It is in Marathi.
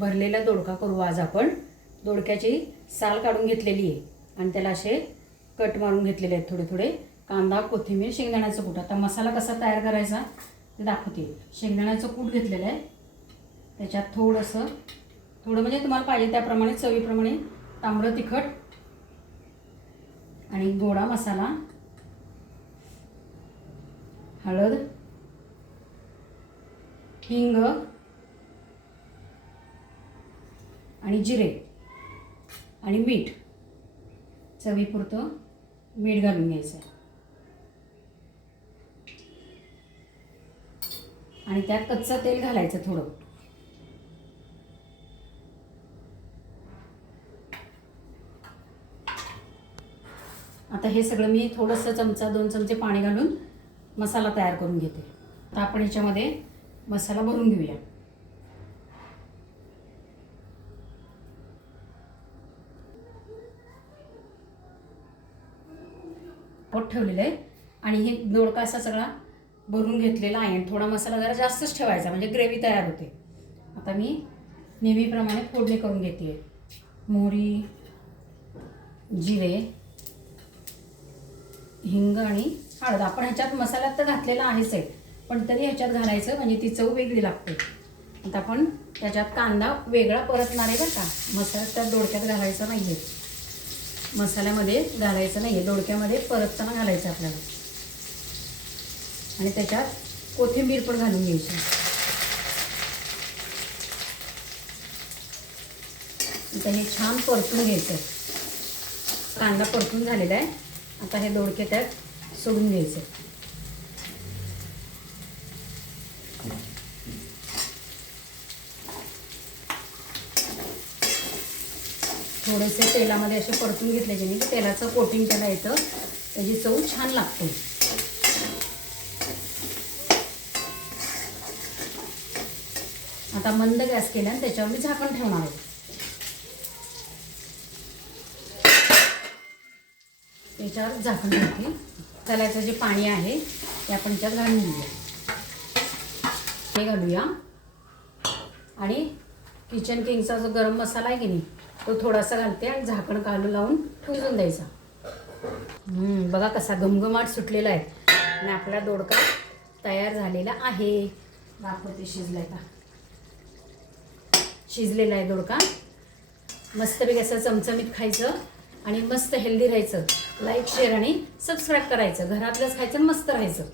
भरलेला दोडका करू आज आपण। दोडक्याची साल काढून घेतलेली आहे आणि त्याला असे कट मारून घेतलेले आहेत थोडे थोडे। कांदा, कोथिंबीर, शेंगदाण्याचं कूट। आता मसाला कसा तयार करायचा ते दाखवते। शेंगदाण्याचं कूट घेतलेलं आहे, त्याच्यात थोडं म्हणजे तुम्हाला पाहिजे त्याप्रमाणे चवीप्रमाणे तांबडं तिखट आणि गोडा मसाला, हळद, हिंग आणि जिरे आणि मीठ, चवीपुरतं मीठ घालून घ्यायचं आणि त्यात कच्चं तेल घालायचं थोडं। आता हे सगळं मी थोडंसं चमचा 2 चमचे पाणी घालून मसाला तयार करून घेते। आता आपण ह्याच्यामध्ये मसाला भरून घेऊया। पोट ठेवलेलं आहे आणि हे दोडका असा सगळा भरून घेतलेला आहे आणि थोडा मसाला जरा जास्तच ठेवायचा म्हणजे ग्रेव्ही तयार होते। आता मी नेहमीप्रमाणे फोडणी करून घेते। मोहरी, जिरे, हिंग आणि हळद। आपण ह्याच्यात मसाल्यात तर घातलेला आहेच आहे, पण तरी ह्याच्यात घालायचं म्हणजे ती चव वेगळी लागते। आता आपण त्याच्यात कांदा वेगळा परतणार आहे बरं का, मसाल्यात त्या दोडक्यात घालायचं नाही आहे, मसाल्यामध्ये घालायचं नाही आहे, दोडक्यामध्ये परतताना घालायचं आपल्याला। आणि त्याच्यात कोथिंबीर पण घालून घ्यायची। आता हे छान परतून घ्यायचं। कांदा परतून झालेला आहे, आता हे दोडके त्यात सोडून घ्यायचे। थोडेसे तेलामध्ये असे परतून घेतले की नाही तेलाचं कोटिंग त्याला येतं, त्याची चव छान लागते। आता मंद गॅस केला आणि त्याच्यावर मी झाकण ठेवणार आहे। त्याच्यावर झाकण ठेवते। त्यालाचं जे पाणी आहे ते आपण त्यात घालून घेऊया। हे घालूया आणि किचन किंगचा जो गरम मसाला आहे की नाही तो थोडासा घालते आणि झाकण काढून लावून ठेवून द्यायचा। बघा कसा घमघमाट सुटलेला आहे आणि आपला दोडका तयार झालेला आहे। दाखवते शिजलाय का, शिजलेला आहे दोडका। मस्तपैकी असं चमचमीत खायचं आणि मस्त हेल्दी राहायचं। लाईक, शेअर आणि सबस्क्राईब करायचं। घरातलंच खायचं, मस्त राहायचं।